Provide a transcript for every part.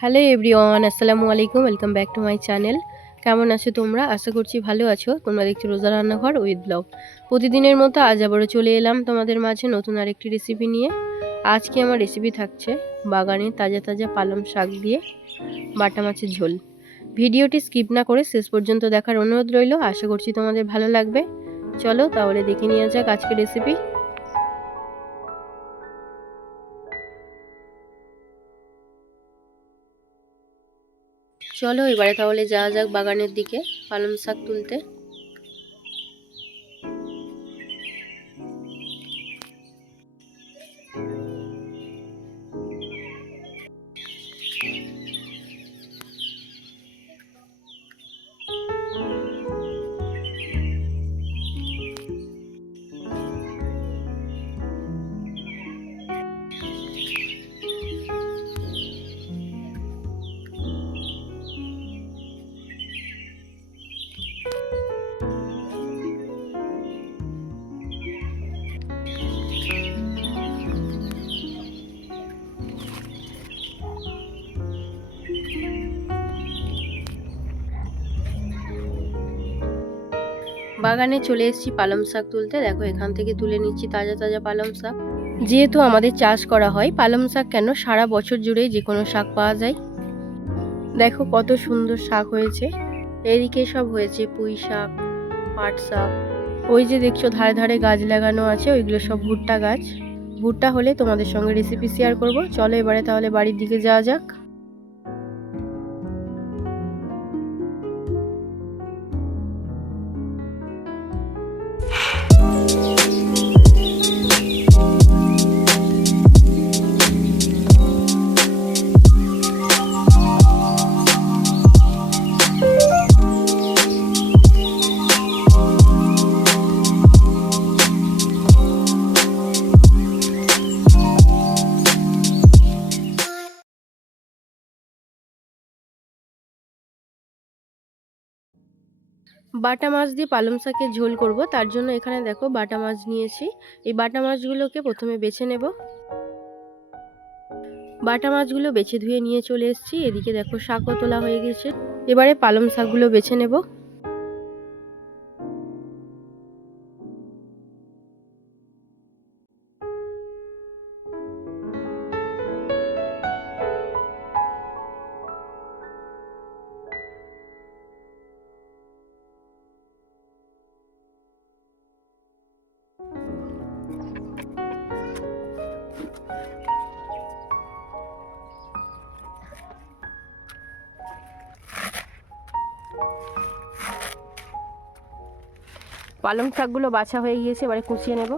Hello everyone, আসসালামু আলাইকুম। Welcome back to my channel. কেমন আছো তোমরা? আশা করছি ভালো আছো। তোমরা দেখছো রোজা রান্নাঘর উইথ ব্লগ। প্রতিদিনের মতো আজ আবারও চলে এলাম তোমাদের মাঝে নতুন আরেকটি রেসিপি নিয়ে। আজকে আমার রেসিপি থাকছে বাগানে তাজা তাজা পালং শাক দিয়ে বাটা মাছের ঝোল। ভিডিওটি স্কিপ না করে শেষ পর্যন্ত দেখার অনুরোধ রইল। আশা করছি তোমাদের ভালো লাগবে। চলো তাহলে দেখে নেওয়া যাক আজকের রেসিপি। চলো এবারে তাহলে যাওয়া যাক বাগানের দিকে পালং শাক তুলতে। বাগানে চলে এসেছি পালং শাক তুলতে। দেখো এখান থেকে তুলে নিচ্ছি তাজা তাজা পালং শাক। যেহেতু আমাদের চাষ করা হয়, পালং শাক কেন সারা বছর জুড়েই যে কোনো শাক পাওয়া যায়। দেখো কত সুন্দর শাক হয়েছে। এদিকে সব হয়েছে পুঁই শাক, পাট শাক। ওই যে দেখছো ধারে ধারে গাছ লাগানো আছে, ওইগুলো সব ভুট্টা গাছ। ভুট্টা হলে তোমাদের সঙ্গে রেসিপি শেয়ার করব। চলো এবারে তাহলে বাড়ির দিকে যাওয়া যাক। বাটা মাছ দিয়ে পালং শাকের ঝোল করব, তার জন্য এখানে দেখো বাটা মাছ নিয়েছি। এই বাটা মাছগুলোকে প্রথমে বেছে নেব। বাটা মাছগুলো বেছে ধুয়ে নিয়ে চলে এসেছি। এদিকে দেখো শাকও তোলা হয়ে গেছে। এবারে পালং শাকগুলো বেছে নেব। পালং শাকগুলো বাছা হয়ে গিয়েছে, এবারে কুচিয়ে নেব।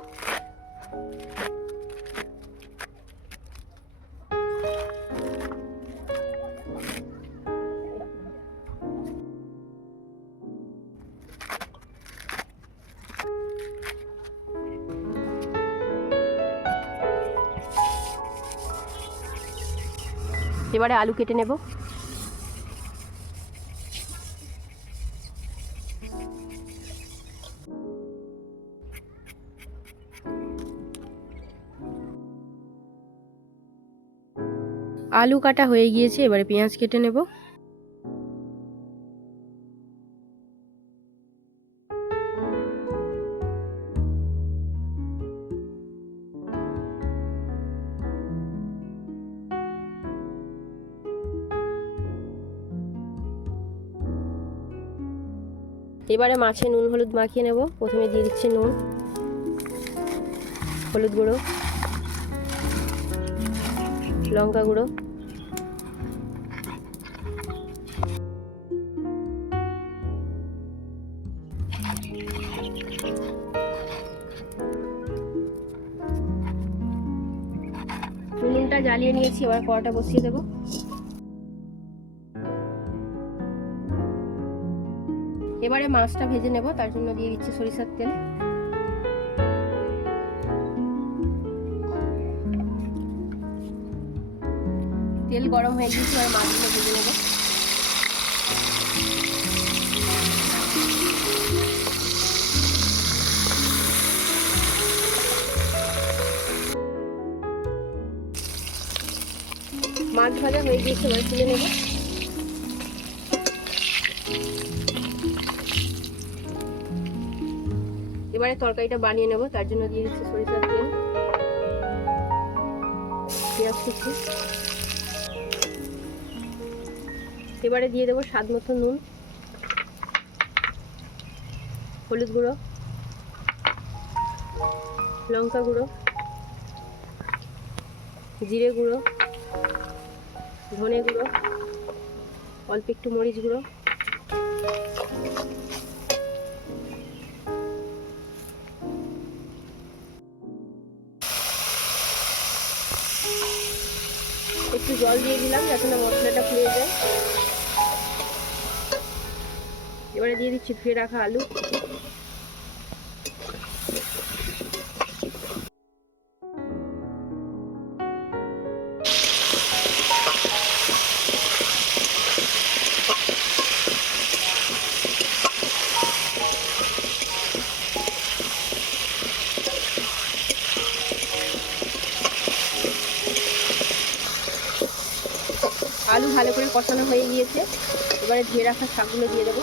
এবারে আলু কেটে নেব। আলু কাটা হয়ে গিয়েছে, এবারে পেঁয়াজ কেটে নেব। এবারে মাছে নুন হলুদ মাখিয়ে নেব। প্রথমে দিয়ে দিচ্ছি নুন, হলুদ গুঁড়ো, লঙ্কা গুঁড়ো, নুনটা জ্বালিয়ে নিয়েছি। এবার কড়াটা বসিয়ে দেব। এবারে মাছটা ভেজে নেব, তার জন্য দিয়ে দিচ্ছি সরিষার তেল। তেল গরম হয়ে গিয়েছে, এবার মাছগুলো ভেজে নেব। মাছ ভাজা হয়ে গিয়েছে, এবার তুলে নেব। এবারে তরকারিটা বানিয়ে নেব, তার জন্য দিয়ে দিচ্ছি সরিষার তেল, পেঁয়াজ কুচি। এবারে দিয়ে দেবো স্বাদ মতো নুন, হলুদ গুঁড়ো, লঙ্কা গুঁড়ো, জিরে গুঁড়ো, ধনে গুঁড়ো, অল্প একটু মরিচ গুঁড়ো, একটু জল দিয়ে দিলাম যাতে না মশলাটা ফুলে যায়। এবারে দিয়ে দিচ্ছি ধুয়ে রাখা আলু, আলু ভালো করে কষানো হয়ে গিয়েছে। এবারে ধুয়ে রাখা শাকগুলো দিয়ে দেবো।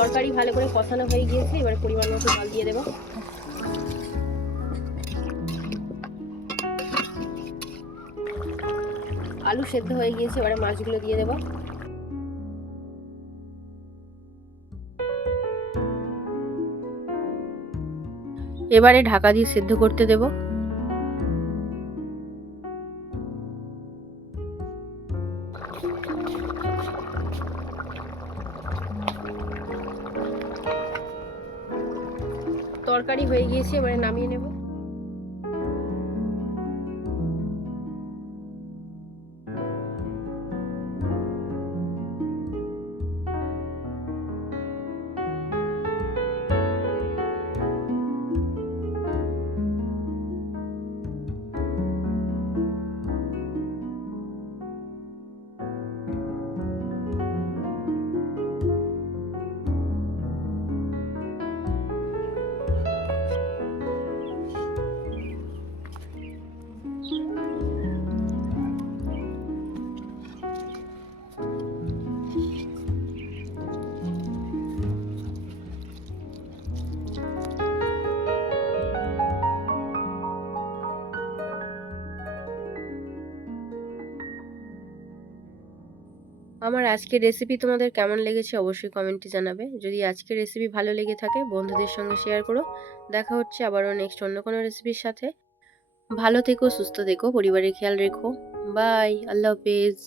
তরকারি ভালো করে কষানো হয়ে গিয়েছে, এবারে পরিমাণ মতো জল দিয়ে দেবো। আলু সেদ্ধ হয়ে গিয়েছে, এবারে মাছগুলো দিয়ে দেবো। এবারে ঢাকা দিয়ে সেদ্ধ করতে দেব। তরকারি হয়ে গিয়েছে, এবারে নামিয়ে নেব। আমার আজকের রেসিপি তোমাদের কেমন লেগেছে অবশ্যই কমেন্টে জানাবে। যদি আজকের রেসিপি ভালো লেগে থাকে বন্ধুদের সঙ্গে শেয়ার করো। দেখা হচ্ছে আবারও নেক্সট অন্য কোনো রেসিপির সাথে। ভালো থেকো, সুস্থ থেকো, পরিবারের খেয়াল রেখো। বাই, আল্লাহ হাফেজ।